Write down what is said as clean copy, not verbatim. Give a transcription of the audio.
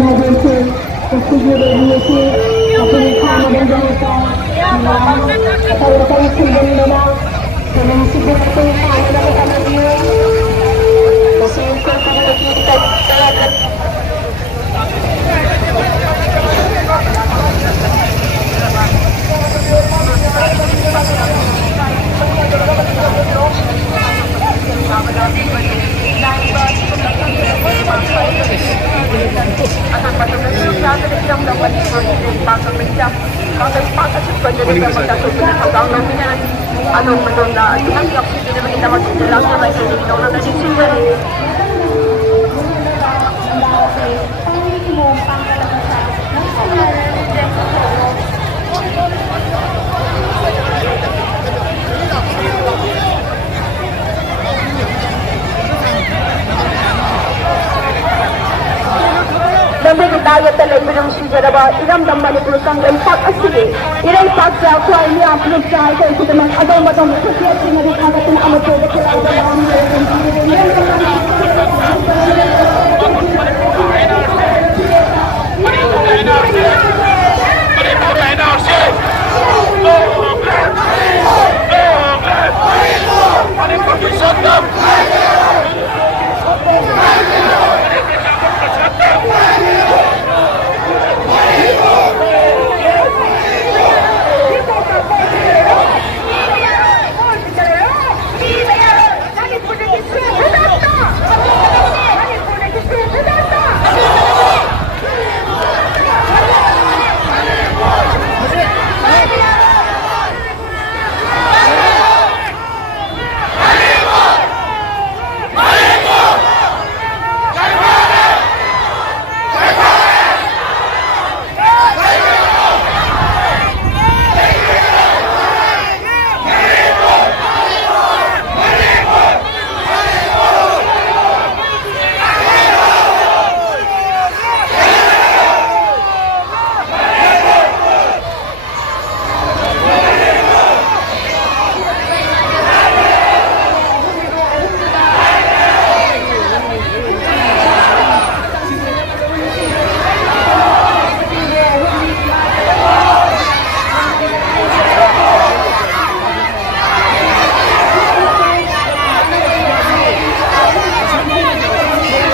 emergency procedure দিয়েছে অপেক্ষা আমাদের জনতা সরকারি সিদ্ধান্তরা এবং সিদ্ধান্তে আমাদের কাছে মসজিদ সরকারের Daya talaga ng sigarawa, iram ng manipulutang laypak asili. Iray pagka ako ay niya ang pinagsahay ko ito naman agaw matang kasi at sinarikagat na amat ko na kailangan ng mga